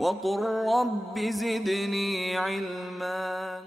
وقل رب زدني علما.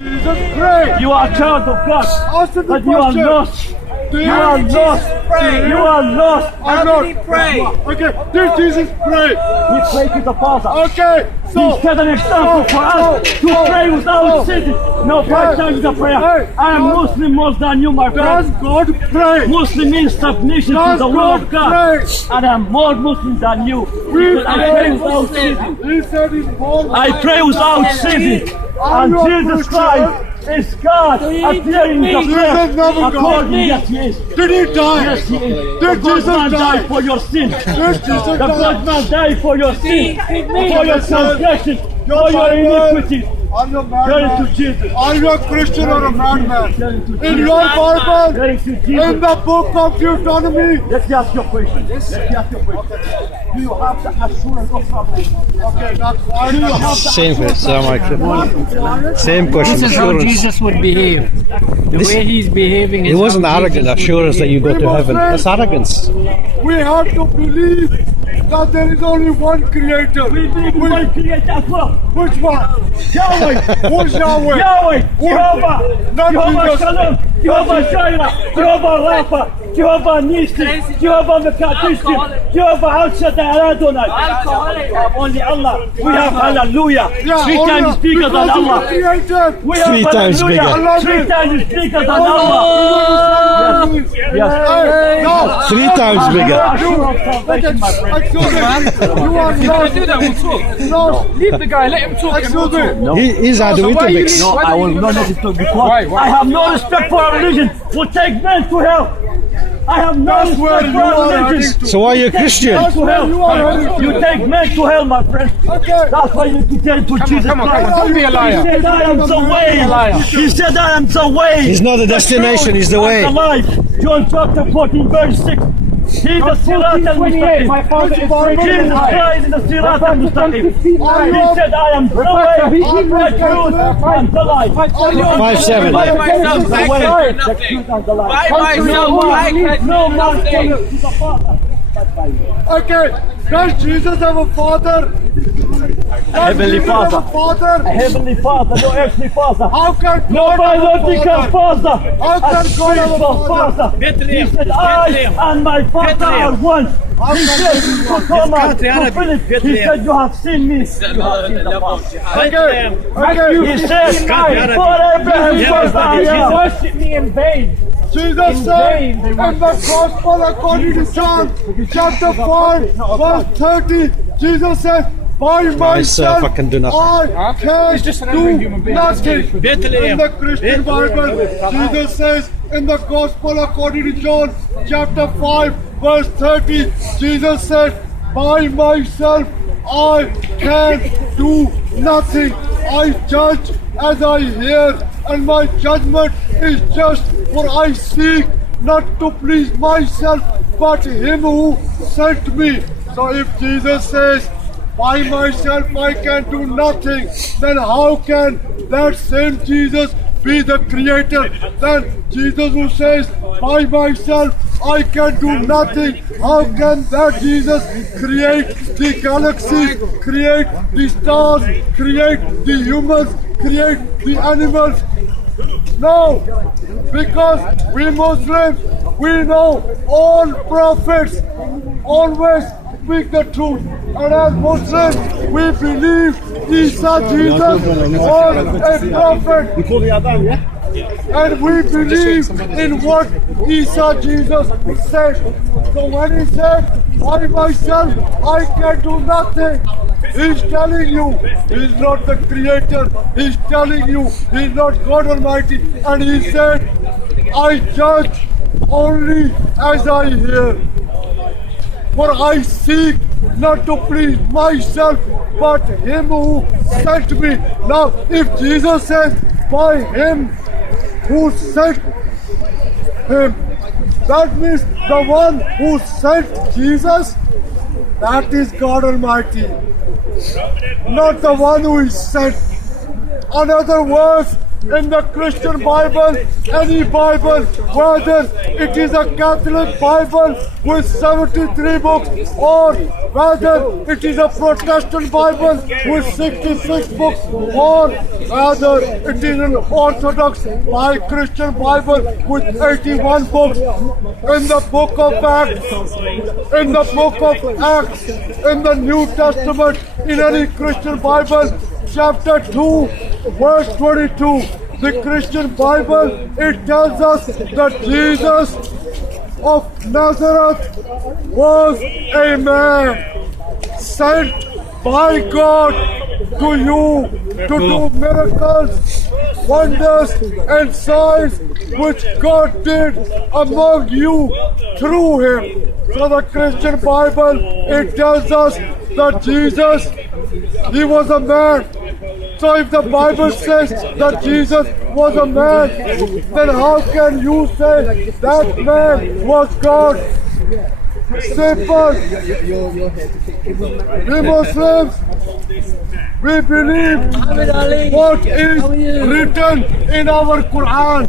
Jesus Christ. You are a child of God, Answer the but you are question. lost. Do You are lost. pray? You are lost. I'm How did he pray? Okay, did Jesus pray? He prayed to the Father. Okay, He so set an example for us to pray without ceasing. No five times a prayer. I am Muslim more than you, my does friend. God pray? Muslim means submission to Does the will of God God. pray? And I'm more Muslim than you. Because I pray without ceasing. He said he's born. I pray without ceasing. And Jesus Christ is God appearing in the flesh. According, yes, he is. Did he die? Yes, he is. Did The God Jesus man die? died for your sin. Did Jesus The die? God man died for your sin, for your transgression, for your Bible. iniquity. Are you a Turn to madman? Jesus. Are you a Christian or a madman? Turn to In Jesus. your Bible, Turn to in Jesus. the book of Deuteronomy. Let's ask your question. Let's ask your question. Do you have the assurance of salvation? Okay, that's fine. Do you have the Same question. Same question. This is how Assurance. Jesus would behave. The way he's behaving is It wasn't how arrogant Jesus would assurance that you go to heaven. That's arrogance. We have to believe that there is only one creator. We believe in one creator as well. Which one? Yahweh. Who's Yahweh? Yahweh. Jehovah. Not Jehovah Jesus. Shalom. Jehovah Jireh. Jehovah Rapha. Jehovah Nisi. Jehovah Mekadishim. Jehovah Al Shaddai Adonai. Only Allah. We have Hallelujah. Yeah, Three only times bigger than because he's Allah. the creator. We have Three times Hallelujah. bigger. Three times bigger than Allah. Yes. Hey, no. 3 times bigger. Assurance of salvation, my friend. Excuse me. You are lost. Do that, we'll talk. Lost. Leave the guy, let him talk. Excuse me. He's had the mix. No, I will not let it talk because I have no respect for a religion. Will take men to hell. I have no That's where respect you for a are religion. heading to. So why are you a Christian? Men to hell. You are heading You to. take men to hell, my friend. Okay. That's why you need to tell to Jesus Christ. Don't be a He liar. said, I am the way. He said, I am the way. He's not the destination, he's the way. And the life. John chapter 14, verse 6. He the Sirat al-Mustaqim. My father is Jesus Christ is the Sirat al-Mustaqim. He said, I am the way, the truth, and the life. 5-7. By myself, The I way, can do the nothing. truth, and the life. By myself, I can No do man nothing. cometh to the Father. Okay. Does Jesus have a father? Heavenly Jesus have a Father. father? Heavenly Father, no earthly Father. How can No God have a biological father? father, How a can God have a spiritual father? father. He said, I and my father are one. He said, to Thomas, to Philip, he said, you have seen me. You have seen the Father. Okay. He said, for Abraham was I am. Worship me in vain. Jesus said in the Gospel according to John, chapter 5, verse 30, Jesus said, by myself, I can do nothing. I can do nothing. In the Christian Bible, Jesus says in the Gospel according to John, chapter 5, verse 30, Jesus said, by myself, I can do nothing. I judge as I hear, and my judgment is just, for I seek not to please myself, but him who sent me. So if Jesus says, by myself I can do nothing, then how can that same Jesus be the creator? Then Jesus who says, by myself I can do nothing, how can that Jesus create the galaxies, create the stars, create the humans, create the animals? No, because we Muslims, we know all prophets always speak the truth. And as Muslims, we believe Isa Jesus was a prophet. And we believe in what Isa Jesus said. So when he said, by myself I can do nothing, he's telling you he's not the creator. He's telling you he's not God Almighty. And he said, I judge only as I hear. For I seek not to please myself, but him who sent me. Now, if Jesus says, by him who sent him, that means the one who sent Jesus, that is God Almighty, not the one who is sent. In other words, in the Christian Bible, any Bible, whether it is a Catholic Bible with 73 books or whether it is a Protestant Bible with 66 books or whether it is an Orthodox like Christian Bible with 81 books. In the book of Acts, in the New Testament, in any Christian Bible, chapter 2, verse 22, the Christian Bible, it tells us that Jesus of Nazareth was a man sent by God to you to do miracles, wonders and signs which God did among you through him. So the Christian Bible, it tells us that Jesus, he was a man. So if the Bible says that Jesus was a man, then how can you say that man was God? Simple. We Muslims, we believe what is written in our Quran.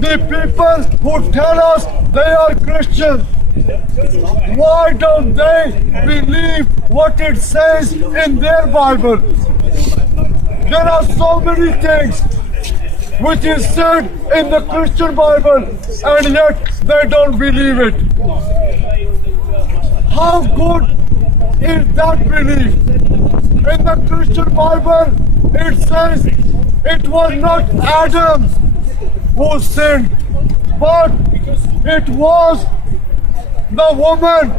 The people who tell us they are Christians, why don't they believe what it says in their Bible? There are so many things which is said in the Christian Bible and yet they don't believe it. How good is that belief? In the Christian Bible, it says it was not Adam who sinned, but it was the woman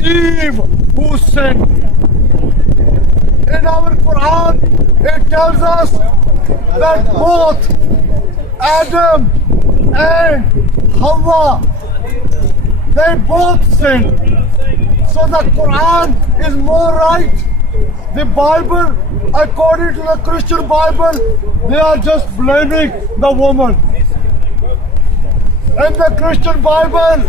Eve who sinned. In our Quran, it tells us that both Adam and Hawa, they both sinned. So the Quran is more right. The Bible, according to the Christian Bible, they are just blaming the woman. In the Christian Bible,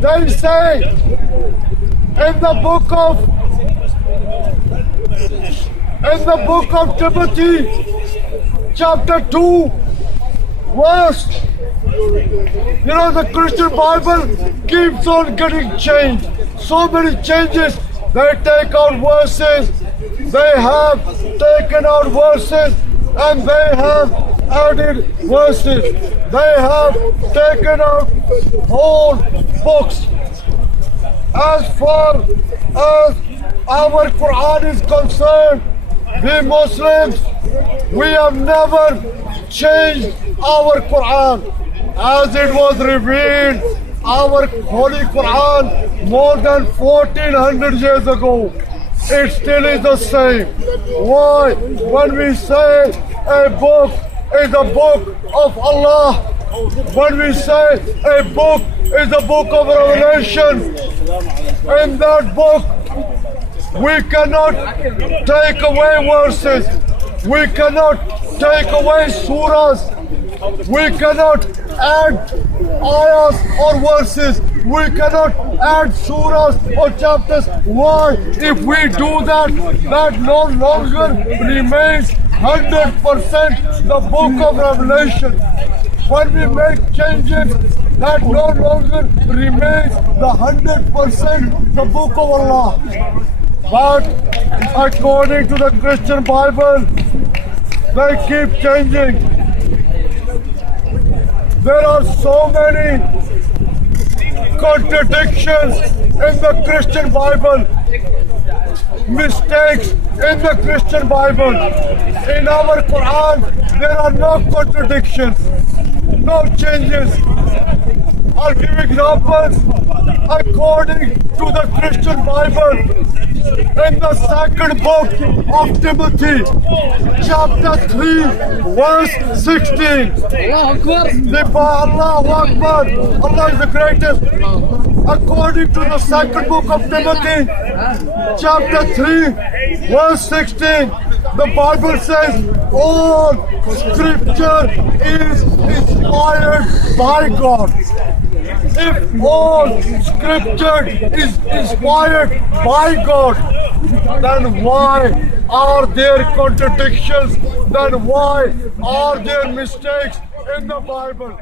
they say in the book of Timothy, chapter 2, verse, the Christian Bible keeps on getting changed. So many changes. They take out verses, they have taken out verses, and they have added verses. They have taken out whole books. As far as our Quran is concerned, we Muslims, we have never changed our Quran as it was revealed, our Holy Quran, more than 1400 years ago. It still is the same. Why? When we say a book is a book of Allah, when we say a book is a book of Revelation, in that book we cannot take away verses, we cannot take away surahs, we cannot add ayahs or verses, we cannot add surahs or chapters. Why? If we do that, that no longer remains 100% the book of Revelation. When we make changes, that no longer remains the 100% the book of Allah. But according to the Christian Bible, they keep changing. There are so many contradictions in the Christian Bible, mistakes in the Christian Bible. In our Quran, there are no contradictions, no changes. I'll give examples. According to the Christian Bible, in the second book of Timothy, chapter 3, verse 16. Allahu Akbar. Allah is the greatest. According to the second book of Timothy, chapter 3, verse 16, the Bible says, all scripture is inspired by God. If all scripture is inspired by God, then why are there contradictions? Then why are there mistakes in the Bible?